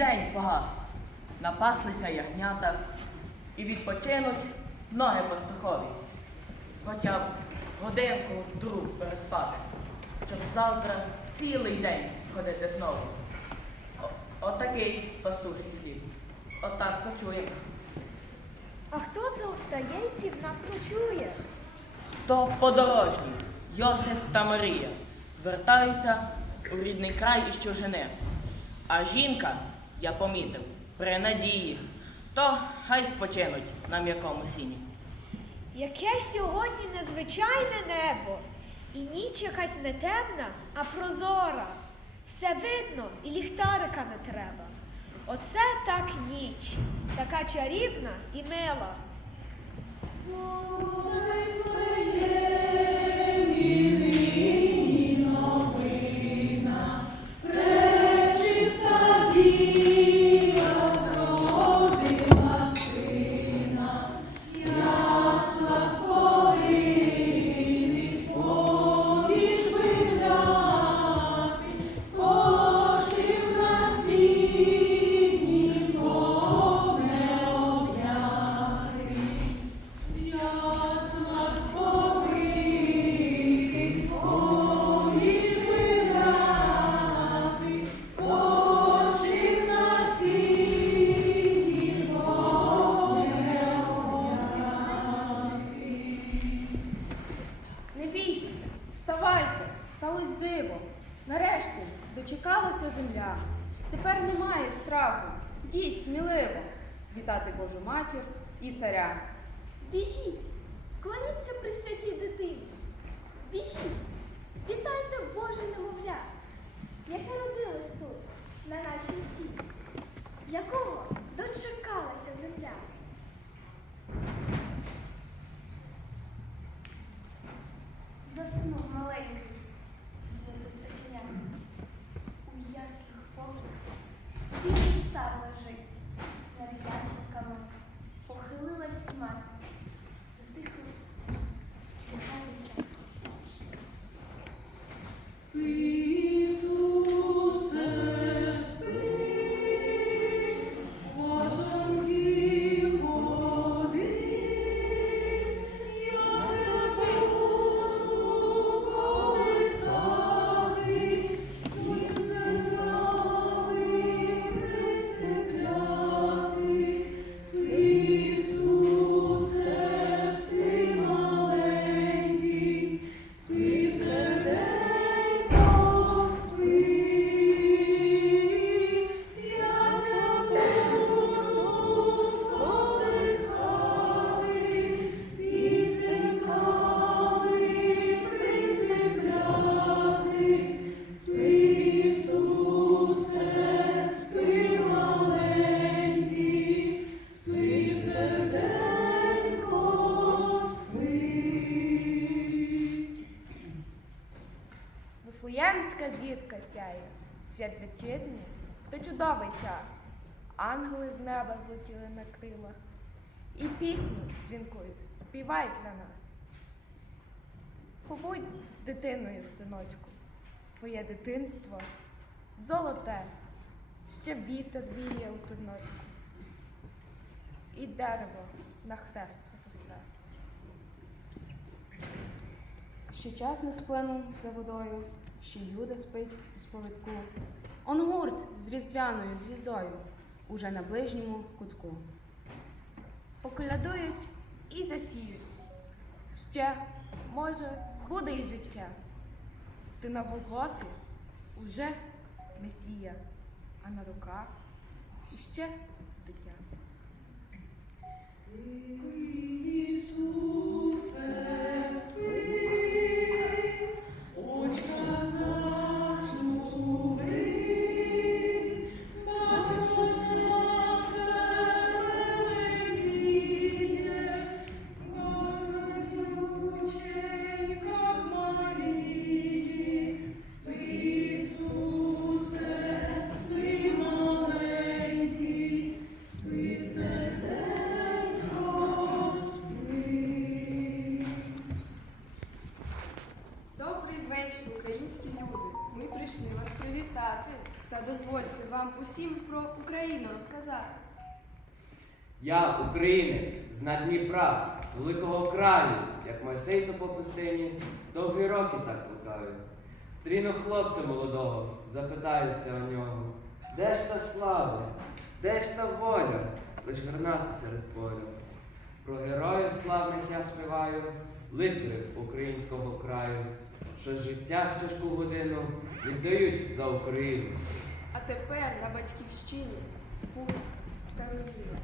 день погас. Напаслися ягнята і відпочинуть ноги пастухові. Хоча б годинку другу переспати, щоб завтра цілий день ходити знову. Отакий пастуший хліб. Отак почуємо. А хто це у стаєнці в нас ночує? То подорожні Йосип та Марія вертаються у рідний край із чужини. А жінка, я помітив, при надії, то хай спочинуть на м'якому сіні. Яке сьогодні незвичайне небо. І ніч якась не темна, а прозора. Все видно і ліхтарика не треба. Оце так ніч, така чарівна і мила. Не Йдіть сміливо вітати Божу матір і царя. Біжіть, то час. Ангели з неба злетіли на крилах, і пісню дзвінкою співають для нас. Побудь дитиною, синочку, твоє дитинство золоте, ще вітер віє у турночку, і дерево на хрест росте. Ще час не сплинув за водою, ще Юда спить у сповідку. Он гурт з різдвяною звіздою уже на ближньому кутку. Поколядують і засіють. Ще, може, буде і життя. Ти на Голгофі уже месія, а на руках іще дитя. Усім про Україну розказати. Я українець з над Дніпра, великого краю, як Мойсей то по пустині, довгі роки так блукаю. Стріну хлопця молодого, запитаюся у нього, де ж та слава, де ж та воля, лиш гранати серед поля. Про героїв славних я співаю, лицарів українського краю, що життя в тяжку годину віддають за Україну. А тепер на батьківщині пустка та руїна.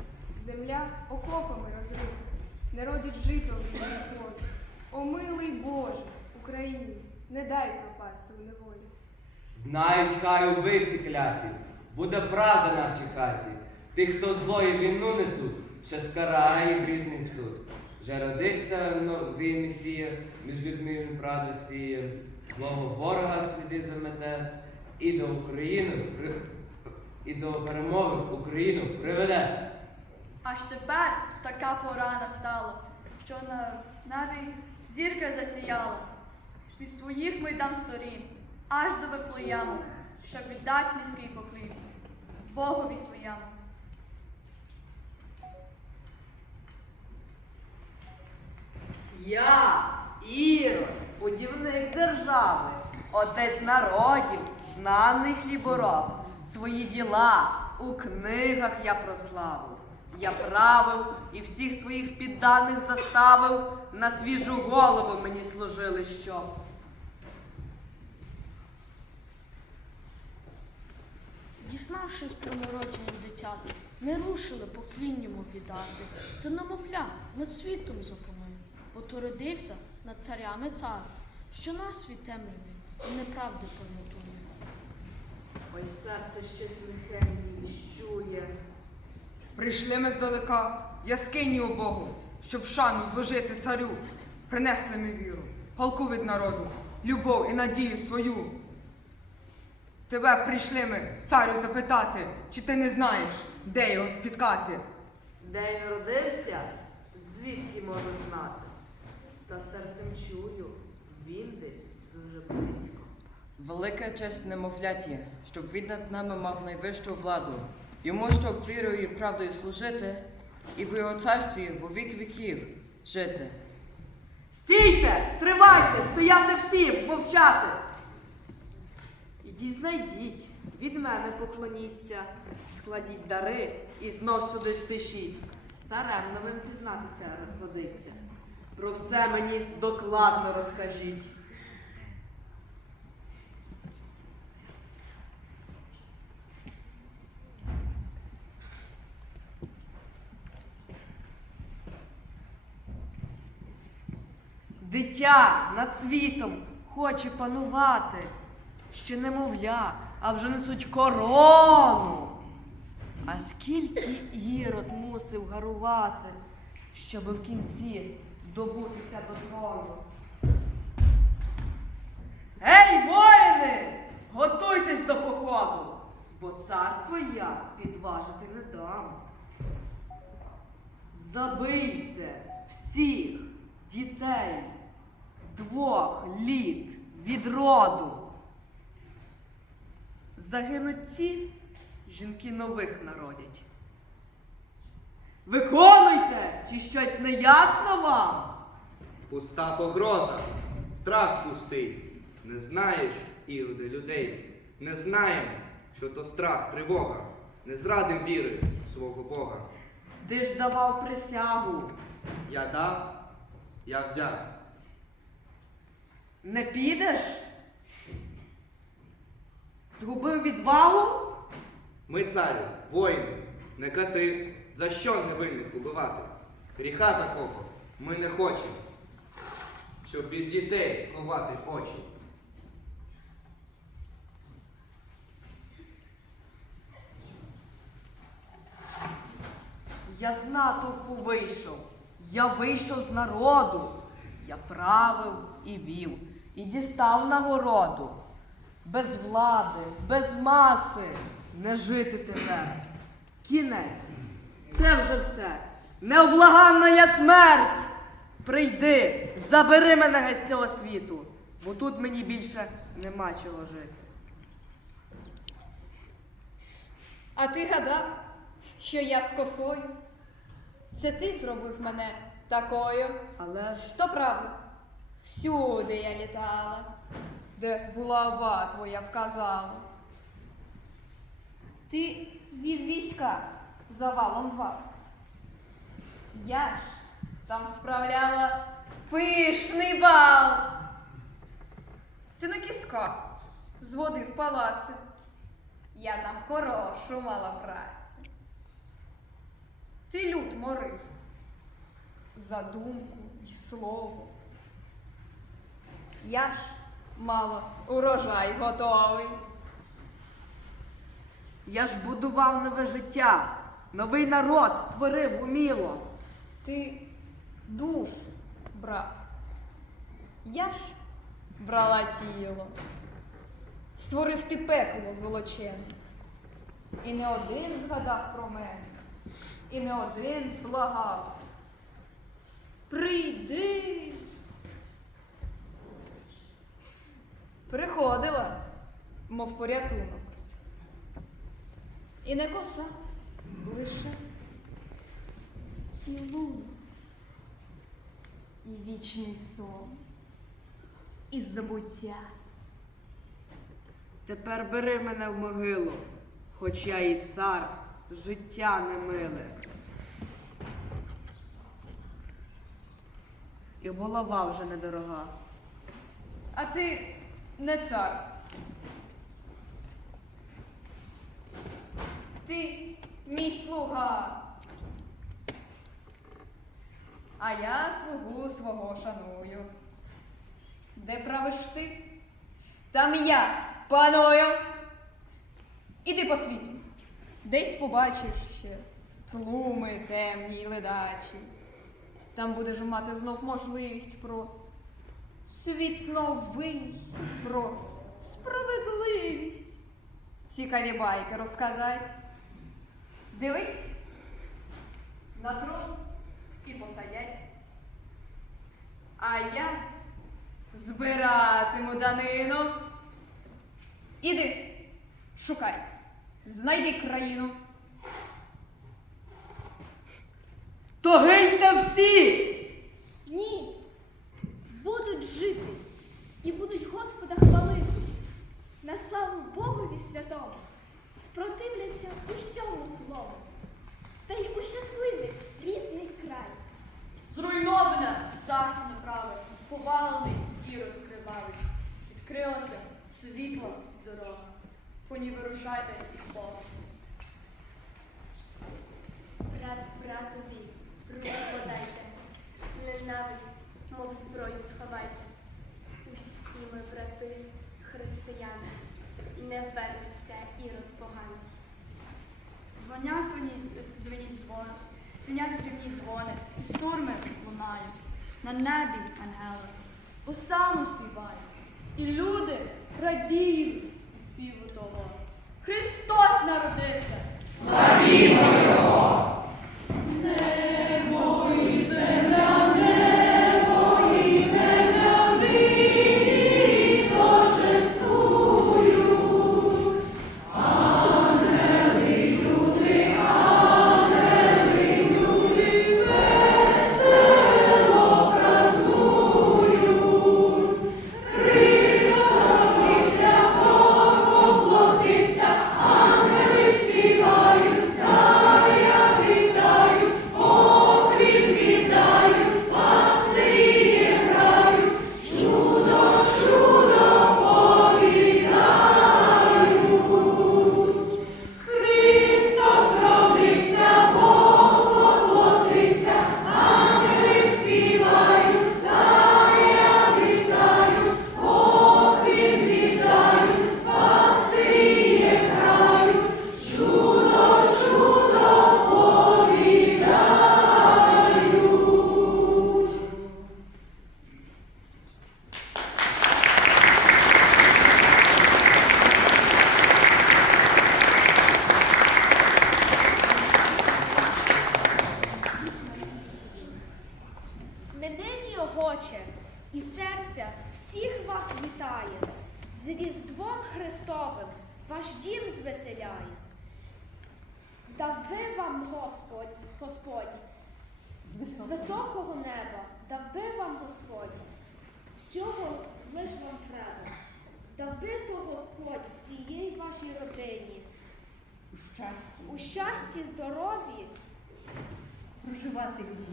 Земля окопами розрита, не родить жито в полі. О милий Боже, Україні, не дай пропасти у неволі. Знають, хай убивці кляті, буде правда в нашій хаті. Тих, хто злої війну несуть, ще скарає грізний суд. Вже родився новий месія, між людьми він правду сіє, злого ворога сліди замете, і до України і до перемоги Україну приведе. Аж тепер така пора настала, що на небі зірка засіяла. Від своїх ми йдем сторін, аж до Вифлеєму, щоб віддать низький поклін Богові своєму. Я, Ірод, будівник держави, отець народів, знаний хлібороб. Свої діла у книгах я прославив. Я правив і всіх своїх підданих заставив, на свіжу голову мені служили щоб. Дізнавшись про народження дитяти, ми рушили поклін йому віддати, то немовля над світом бо то родився над царями цар, що нас від темряві і неправди порятує. Ой, серце щось лихе віщує. Прийшли ми здалека, яскині у Богу, щоб шану зложити царю. Принесли ми віру, палку від народу, любов і надію свою. Тебе прийшли ми, царю, запитати, чи ти не знаєш, де його спіткати. Де й народився, звідки можу знати. Та серцем чую, він десь дуже близько. Велика честь немовляті, щоб він над нами мав найвищу владу. Йому, щоб вірою і правдою служити, і в його царстві во вік віків жити. Стійте! Стривайте! Стояти всім! Мовчати! Ідіть знайдіть, від мене поклоніться, складіть дари і знов сюди спішіть. З царем новим пізнатися родиться. Про все мені докладно розкажіть. Дитя над світом хоче панувати. Ще немовля, а вже несуть корону. А скільки ірод мусив гарувати, щоби в кінці добутися до трону. Гей, воїни! Готуйтесь до походу, бо царство я підважити не дам. Забийте всіх дітей двох літ від роду. Загинуть ці, жінки нових народять. Виконуйте, чи щось не ясно вам? Пуста погроза, страх пустий. Не знаєш, іроди людей. Не знаємо, що то страх, тривога. Не зрадим віри свого Бога. Ти ж давав присягу. Я дав, я взяв. Не підеш? Згубив відвагу? Ми царі, воїни, не кати. За що невинних убивати? Гріха такого ми не хочемо, щоб від дітей ховати очі. Я з натовпу вийшов, я вийшов з народу, я правив і вів, і дістав нагороду. Без влади, без маси не жити тепер. Кінець, це вже все. Необлаганна я смерть. Прийди, забери мене геть з цього світу, бо тут мені більше нема чого жити. А ти гадав, що я з косою? Це ти зробив мене такою. Але ж То правда. Всюди я літала, де булава твоя вказала. Ти вів війська за валом вал. Я ж там справляла пишний бал. Ти на кісках зводив палаци. Я там хорошу мала працю. Ти люд морив за думку й слово. Я ж мала урожай готовий. я ж будував нове життя, новий народ творив уміло. Ти душ брав. Я ж брала тіло. Створив ти пекло золочене. І не один згадав про мене, і не один благав. Прийди. Приходила, мов порятунок. І не коса, лише цілунок і вічний сон, і забуття. Тепер бери мене в могилу, хоч я і цар, життя не миле. І голова вже недорога. А ти не цар. Ти мій слуга. А я слугу свого шаную. Де правиш ти? Там я паную. Іди по світу. Десь побачиш ще тлуми темні й ледачі. Там будеш мати знов можливість про світ новий, про справедливість. Цікаві байки розказать. Дивись на трон і посадять. А я збиратиму данину. Іди, шукай, знайди країну. То гиньте всі! Ні. Будуть жити і будуть Господа хвалити. На славу Богові святому спротивляться усьому злому. Та й ущасливить рідний край. Зруйноване царство неправе, повалений ірод кривавий. Відкрилася світла дорога. По ній вирушайте і слово. Брат братові, руку подайте, ненависть, мов зброю сховайте. Усі ми брати, християни, і не вернеться ірод поганий. Дзвоня дзвоніть, дзвоніть дзвони, дзвонять дрібні дзвони, і сурми лунають. На небі ангели, осану співають, і люди радіють від співу того. Христос народився! Мене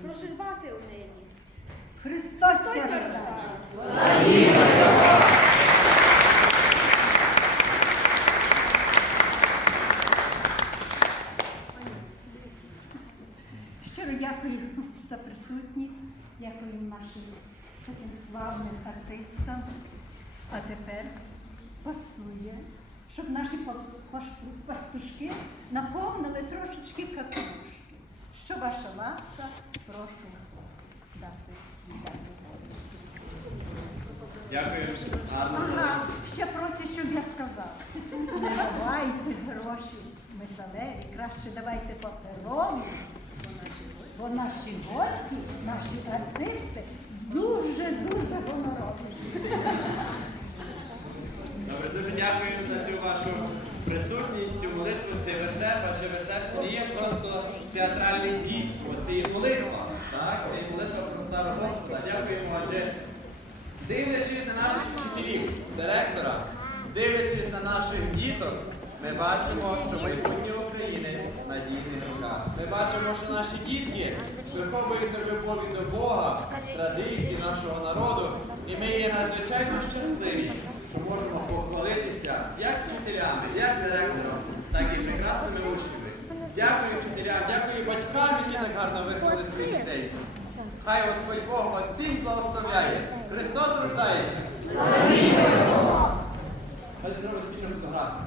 проживати у нині. Христос ся. Щиро дякую за присутність, дякую нашим таким славним артистам. А тепер пасує, щоб наші па- пастушки наповнили трошечки капелюшки. Що ваша ласка, прошу дати свій Дякую. Ага, ще просять, щоб я сказала. Не давайте гроші металеві, краще давайте паперові, бо наші гості, наші артисти дуже-дуже гонорові. Добре, дуже дякую за цю вашу присутність, цю молитву, цей вертеп, адже вертеп це не є просто театральне дійство, це є молитва. Так? Це є молитва про стару Господа. Дякуємо, адже дивлячись на наших вчителів, директора, дивлячись на наших діток, ми бачимо, що майбутнє України надійний руках. Ми бачимо, що наші дітки виховуються в любові до Бога, традицій нашого народу, і ми є надзвичайно щасливі, що можемо похвалитися як вчителями, як директором, так і прекрасними учнями. Дякую вчителям, дякую батькам, які так гарно виховали своїх дітей. Хай Господь Бог вас всім благословляє. Христос рождається. Хай зробимо спільну фотографію.